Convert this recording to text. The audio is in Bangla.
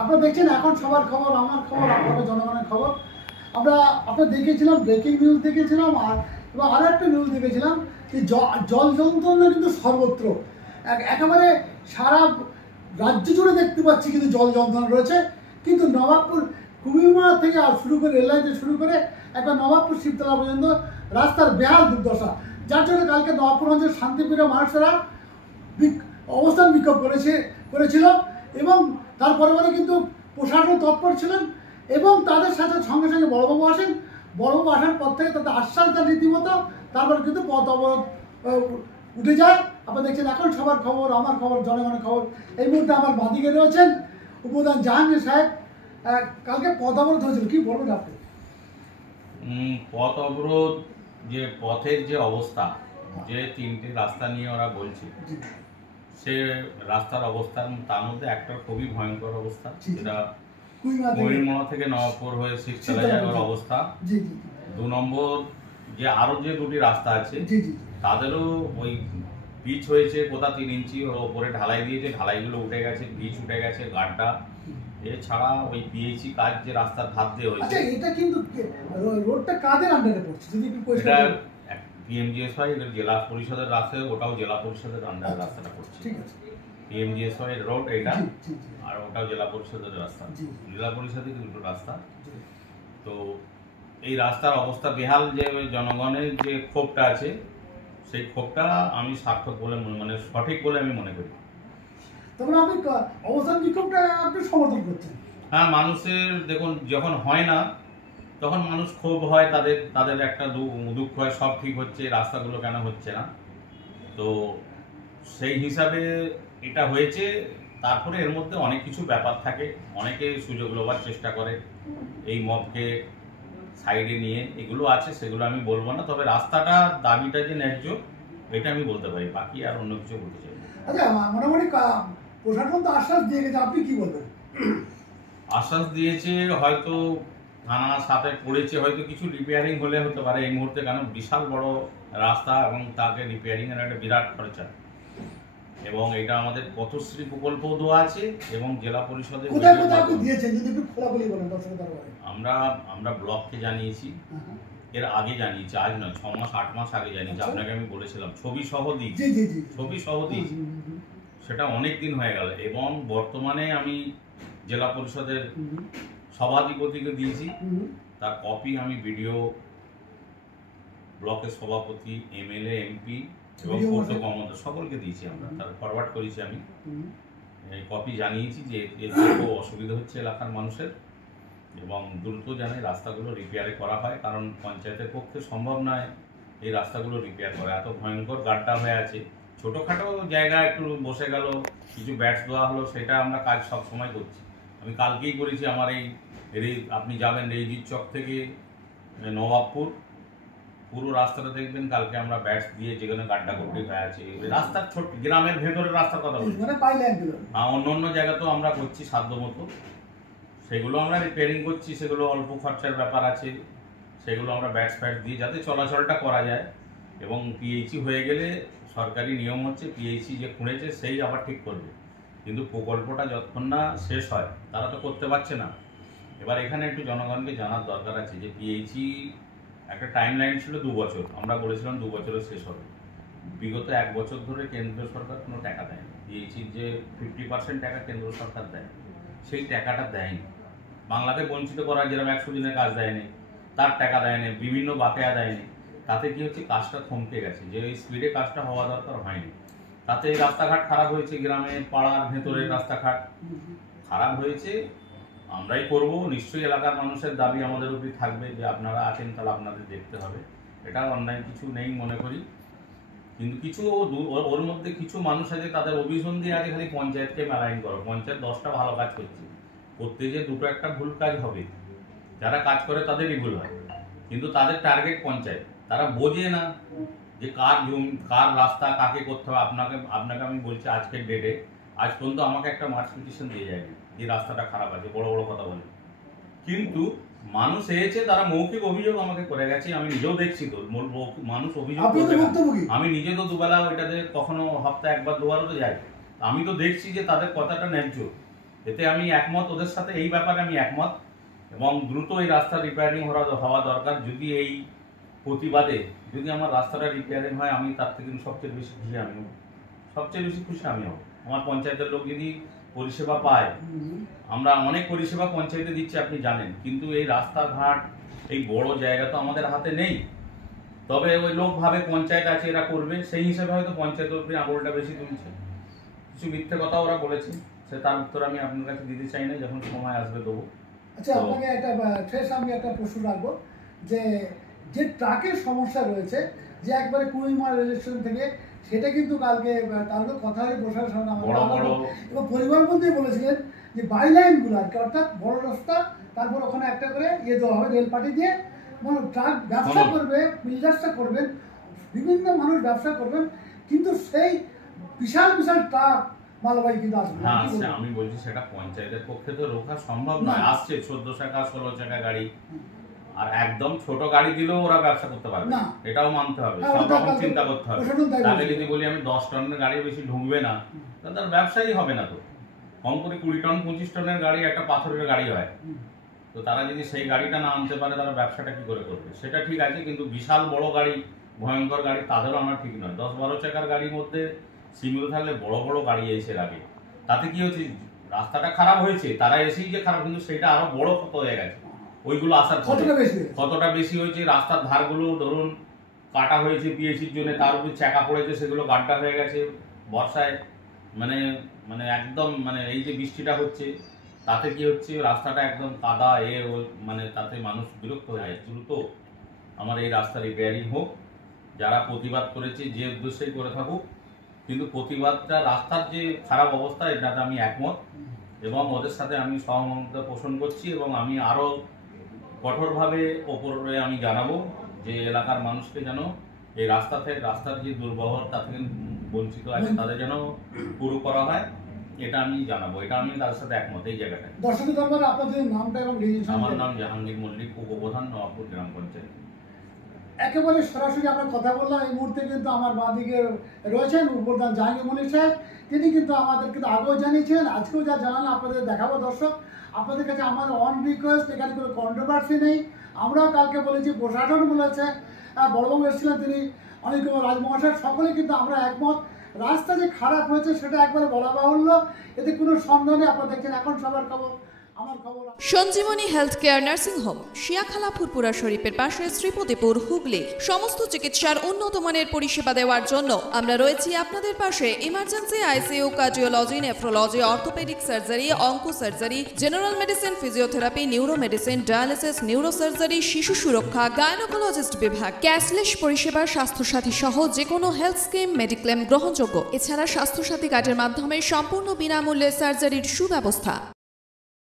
আপনারা দেখছেন এখন সবার খবর, আমার খবর, আপনাদের জনগণের খবর। আপনারা দেখিয়েছিলাম, ব্রেকিং নিউজ দেখিয়েছিলাম, এবং আরও একটা নিউজ দেখেছিলাম যে জল যন্ত্রণা কিন্তু সর্বত্র, একেবারে সারা রাজ্য জুড়ে দেখতে পাচ্ছি কিন্তু জল যন্ত্রণা রয়েছে। কিন্তু নবাবপুর কুমিরমারা থেকে শুরু করে রেললাইন থেকে শুরু করে একবার নবাবপুর শিবতলা পর্যন্ত রাস্তার বেহাল দুর্দশা, যার জন্য কালকে নবাবপুর অঞ্চলের শান্তিপ্রিয় মানুষেরা অবস্থান বিক্ষোভ করেছিল এবং তার পরে কিন্তু প্রশাসন তৎপর ছিলেন এবং তাদের সাথে সঙ্গে সঙ্গে বড়বাবু আসার পর থেকে তাদের আশ্বাস দেন রীতিমতো। তারপর কিন্তু পথ অবরোধ উঠে যায়। আপনারা দেখছেন এখন সবার খবর, আমার খবর, জনগণের খবর। এই মুহূর্তে আমার বাঁদিকে রয়েছেন উপপ্রধান জাহাঙ্গীর সাহেব। কালকে পথ অবরোধ হয়েছিল, কি বলবেন আপনি? পথ অবরোধ, যে পথের যে অবস্থা, যে তিনটি রাস্তা নিয়ে ওরা বলছে, সে রাস্তার অবস্থা, তার মধ্যে একটা খুবই ভয়ঙ্কর অবস্থা, যেটা কুমিরমারা থেকে নবাবপুর হয়ে শিবতলা যাওয়ার অবস্থা। 2 নম্বর যে আরো যে দুটি রাস্তা আছে তাদেরও ওই পিচ হয়েছে কোথা 3 ইঞ্চি, ওর ওপরে ঢালাই দিয়েছে, ঢালাইগুলো উঠে গেছে, পিচ উঠে গেছে, গাড্ডা। এছাড়া ওই পিএইচি কাজ যে রাস্তার ধার দিয়ে হয়েছে, এটা কিন্তু রোডটা কাদের আন্ডারে পড়ছে যদি একটু এটা পিএমজিএসওয়াই জেলা পরিষদের রাস্তা, ওটাও জেলা পরিষদের আন্ডারে রাস্তাটা পড়ছে। ঠিক আছে, পিএমজিএসওয়াই রোড এটা, আর ওটাও জেলা পরিষদের রাস্তা, জেলা পরিষদের দুটো রাস্তা। তো এই রাস্তার অবস্থা বেহাল, যে জনগণের যে ক্ষোভটা আছে, সেই ক্ষোভটা আমি সার্থক বলে মানে সঠিক বলে আমি মনে করি। তখন আপনি অবস্থান বিক্ষোভটা আপনি সমর্থন করছেন? হ্যাঁ, মানুষের দেখুন, যখন হয় না তখন মানুষ ক্ষোভ হয়, তাদের একটা দুঃখ হয়, সব ঠিক হচ্ছে, রাস্তাগুলো কেন হচ্ছে না। তো সেই হিসাবে এটা হয়েছে। তারপরে এর মধ্যে অনেক কিছু ব্যাপার থাকে, অনেকে সুযোগ লোবার চেষ্টা করে এই মবকে সাইডে নিয়ে, এগুলো আছে, সেগুলো আমি বলবো না। তবে রাস্তাটা, দাবিটা যে ন্যায্য, এটা আমি বলতে পারি, বাকি আর অন্য কিছু বলতে চাই না। আচ্ছা, মোটামুটি প্রশাসন তো আশ্বাস দিয়ে গেছে, আপনি কি বলবেন? আশ্বাস দিয়েছে, হয়তো থানার সাথে পড়েছে, হয়তো কিছু রিপেয়ারিং হলে হতে পারে এই মুহূর্তে, কেন বিশাল বড় রাস্তা এবং তাকে রিপেয়ারিং এর একটা বিরাট খরচা। এবং এটা আমাদের পথশ্রী প্রকল্পও দেওয়া আছে এবং জেলা পরিষদের আমরা ব্লককে জানিয়েছি, এর আগে জানিয়েছি, আজ নয়, 6 মাস 8 মাস আগে জানিয়েছি। আপনাকে আমি বলেছিলাম ছবি সহ দিয়েছি, সেটা অনেক দিন হয়ে গেল। এবং বর্তমানে আমি জেলা পরিষদের সভাধিপতিকে দিয়েছি, তার কপি আমি বিডিও, ব্লকের সভাপতি, এমএলএ, এমপি এবং পৌর কর্মকর্তা সকলকে দিয়েছি। আমরা তার ফরওয়ার্ড করেছি, আমি এই কপি জানিয়েছি যে খুব অসুবিধা হচ্ছে এলাকার মানুষের, এবং দ্রুত যেন রাস্তাগুলো রিপেয়ারে করা হয়, কারণ পঞ্চায়েতের পক্ষে সম্ভব নয় এই রাস্তাগুলো রিপেয়ার করা। এত ভয়ঙ্কর গাড্ডা হয়ে আছে, ছোটোখাটো জায়গা একটু বসে গেল, কিছু ব্যাটস দেওয়া হলো, সেটা আমরা কাজ সব সময় করছি। আমি কালকেই করেছি আমার এই আপনি যাবেন রেজির চক থেকে নবাবপুর পুরো রাস্তাটা দেখবেন, কালকে আমরা ব্যাটস দিয়ে, যেখানে গাড্ডা গুড্ডি হয়ে আছে, রাস্তার ছোট গ্রামের ভেতরের রাস্তার কথা বলছি, অন্য জায়গা তো আমরা করছি সাধ্য মতো, সেগুলো আমরা রিপেয়ারিং করছি, সেগুলো অল্প খরচার ব্যাপার আছে, সেগুলো আমরা ব্যাটস দিয়ে যাতে চলাচলটা করা যায়। এবং পিএইচি হয়ে গেলে সরকারি নিয়ম হচ্ছে পিএইচি যে খুঁড়েছে সেই আবার ঠিক করবে, কিন্তু প্রকল্পটা যতক্ষণ না শেষ হয় তারা তো করতে পারছে না। এবার এখানে একটু জনগণকে জানার দরকার আছে যে পিএইচি একটা টাইম লাইন ছিল 2 বছর, আমরা বলেছিলাম 2 বছরে শেষ হবে। বিগত 1 বছর ধরে কেন্দ্র সরকার কোনো টাকা দেয়নি। পিএইচির যে 50% টাকা কেন্দ্র সরকার দেয়, সেই টাকাটা দেয়নি। বাংলাকে বঞ্চিত করার, যেরকম 100 দিনের কাজ দেয়নি, তার টাকা দেয়নি, বিভিন্ন বাকেয়া দেয়নি। তাতে কি হচ্ছে, কাজটা থমকে গেছে, যে স্পিডে কাজটা হওয়া দরকার হয়নি। তাতে রাস্তাঘাট খারাপ হয়েছে, গ্রামে পাড়ার ভেতরের রাস্তাঘাট খারাপ হয়েছে। আমরাই করব, নিশ্চয়ই এলাকার মানুষের দাবি আমাদের উপর থাকবে যে আপনারা আছেন, তাহলে আপনাদের দেখতে হবে, এটা অন্যায় কিছু নেই মনে করি। কিন্তু কিছু ওর মধ্যে কিছু মানুষ আছে, তাদের অভিসন্ধি আছে খালি পঞ্চায়েতকে মেলাইন করো, পঞ্চায়েত 10টা ভালো কাজ করছে, করতে যে 2টো একটা ভুল কাজ হবে, যারা কাজ করে তাদেরই ভুল হয়, কিন্তু তাদের টার্গেট পঞ্চায়েত। তারা বোঝে না যে কার জমি, কার রাস্তা কাকে করতে হবে। আপনাকে আমি বলছি, আজকের ডেটে আজ পর্যন্ত আমাকে একটা মার্চ পিটিশন দিয়ে যায়নি যে রাস্তাটা খারাপ আছে, বড় বড় কথা বলে। কিন্তু মানুষ এসেছে, তারা মৌখিক অভিযোগ আমাকে করে গেছে, আমি নিজেও দেখছি তো মানুষ অভিযোগ করে। আমি নিজে তো দুবেলা ওইটাতে কখনো সপ্তাহে 1বার 2বারও তো যাই, আমি তো দেখছি যে তাদের কথাটা ন্যায্য। এতে আমি একমত, ওদের সাথে এই ব্যাপারে আমি একমত, এবং দ্রুত এই রাস্তা রিপেয়ারিং হওয়া দরকার। যদি এই প্রতিবাদে যদি আমার রাস্তাটা রিপেয়ারিং হয়, আমি তার থেকে সবচেয়ে বেশি খুশি আমি হব, সবচেয়ে বেশি খুশি আমি হব। আমার পঞ্চায়েতের লোক যদি পরিষেবা পায়, আমরা অনেক পরিষেবা পঞ্চায়েতে দিচ্ছি আপনি জানেন, কিন্তু এই রাস্তাঘাট এই বড় জায়গা তো আমাদের হাতে নেই। তবে ওই লোক ভাবে পঞ্চায়েত আছে, এরা করবে, সেই হিসাবে হয়তো পঞ্চায়েতের উপরে আঙুলটা বেশি তুলছে। কিছু মিথ্যে কথা ওরা বলেছে, সে তার উত্তর আমি আপনার কাছে দিতে চাই না, যখন সময় আসবে দেবো। আচ্ছা, আপনাকে একটা শেষ আমি একটা প্রশ্ন রাখবো, যে যে ট্রাকের সমস্যা রয়েছে, যে একবারে কুড়িমার রেল স্টেশন থেকে, সেটা কিন্তু কালকে তার কথা হয়ে বসার সামনে এবং পরিবার মধ্যেই বলেছিলেন যে বাইলাইনগুলো আর কি, অর্থাৎ বড় রাস্তা, তারপর ওখানে একটা করে দেওয়া হবে রেল পাটি দিয়ে, মানে ট্রাক ব্যবসা করবে, বিল্ডার্সটা করবেন, বিভিন্ন মানুষ ব্যবসা করবেন, কিন্তু সেই বিশাল বিশাল ট্রাক মালবাহী কিন্তু আসবে। আমি বলছি সেটা পঞ্চায়েতের পক্ষে তো রোখা সম্ভব নয়। আসছে 14 চাকা 16 চাকা গাড়ি, আর একদম ছোট গাড়ি দিলেও ওরা ব্যবসা করতে পারবে না, এটাও মানতে হবে, সব রকম চিন্তা করতে হবে। তাহলে যদি বলি আমি 10 টনের গাড়ি বেশি ঢুকবে না, তাহলে তার ব্যবসাই হবে না। তো কম করে 20 টন 25 টনের গাড়ি একটা পাথরের গাড়ি হয়, তো তারা যদি সেই গাড়িটা না আনতে পারে, তারা ব্যবসাটা কি করে করবে? সেটা ঠিক আছে, কিন্তু বিশাল বড় গাড়ি, ভয়ঙ্কর গাড়ি, তাদেরও আমার ঠিক নয়। 10-12 চাকার গাড়ির মধ্যে সীমিত থাকলে বড় বড় গাড়ি এসে লাগে, তাতে কি হচ্ছে, রাস্তাটা খারাপ হয়েছে, তারা এসেই যে খারাপ, কিন্তু সেটা আরো বড় ক্ষত হয়ে গেছে। ওইগুলো আসার কতটা বেশি হয়েছে, রাস্তার ধারগুলো ধরুন কাটা হয়েছে পিএসির জন্য, তার উপর চাকা পড়েছে, সেগুলো গাড্ডা হয়ে গেছে বর্ষায়, মানে মানে একদম মানে এই যে বৃষ্টিটা হচ্ছে, তাতে কি হচ্ছে, রাস্তাটা একদম কাদা, মানে তাতে মানুষ বিরক্ত হয়ে যায়। দ্রুত আমার এই রাস্তা রিপেয়ারিং হোক, যারা প্রতিবাদ করেছে যে উদ্দেশ্যেই করে থাকুক, কিন্তু প্রতিবাদটা, রাস্তার যে খারাপ অবস্থা, এটাতে আমি একমত, এবং ওদের সাথে আমি সহমত পোষণ করছি, এবং আমি আরো কঠোরভাবে ওপরে আমি জানাবো যে এলাকার মানুষকে যেন এই রাস্তার যে দুর্ব্যবহার তা থেকে বঞ্চিত আছে, তাদের যেন পুরো করা হয়, এটা আমি জানাবো। এটা আমি তাদের সাথে একমত এই জায়গাটায়। দর্শকের দরবারে আপনাদের নামটা এবং আমার নাম জাহাঙ্গীর মল্লিক, উপপ্রধান, নবাবপুর গ্রাম পঞ্চায়েত। একেবারে সরাসরি আমরা কথা বললাম। এই মুহূর্তে কিন্তু আমার বাঁদিকে রয়েছেন উপপ্রধান জাহাঙ্গীর মল্লিক সাহেব, তিনি কিন্তু আমাদের কিন্তু আগেও জানিয়েছেন, আজকেও যা জানান আপনাদের দেখাবো। দর্শক, আপনাদের কাছে আমাদের অন রিকোয়েস্ট, এখানে কোনো কন্ট্রোভার্সি নেই। আমরাও কালকে বলেছি, প্রশাসন বলেছে, বড়বাবু এসেছিলেন, তিনি অনেক রাজমহাশয়, সকলে কিন্তু আমরা একমত। রাস্তা যে খারাপ হয়েছে সেটা একবারে বলা বাহুল্য, এতে কোনো সন্দেহ নেই। আপনারা দেখছেন এখন সবার খবর, আমার খবর। Sanjeevani health care nursing home, Siakhala Furfura শরীফের পাশে, শ্রীপতিপুর, হুগলি। সমস্ত চিকিৎসার উন্নত মানের পরিষেবা দেওয়ার জন্য আমরা রয়েছি আপনাদের পাশে। Emergency, ICU, cardiology, nephrology, orthopaedic surgery, onco surgery, general medicine, physiotherapy, neuro medicine, dialysis, neuro surgery, শিশু সুরক্ষা, গাইনোকোলজিস্ট বিভাগ, ক্যাশলেস পরিষেবা, স্বাস্থ্যসাথী সহ যে কোনো হেলথ স্কিম, মেডিক্লেম গ্রহণযোগ্য। এছাড়া স্বাস্থ্যসাথী কার্ডের মাধ্যমে সম্পূর্ণ বিনামূল্যে সার্জারির সুব্যবস্থা।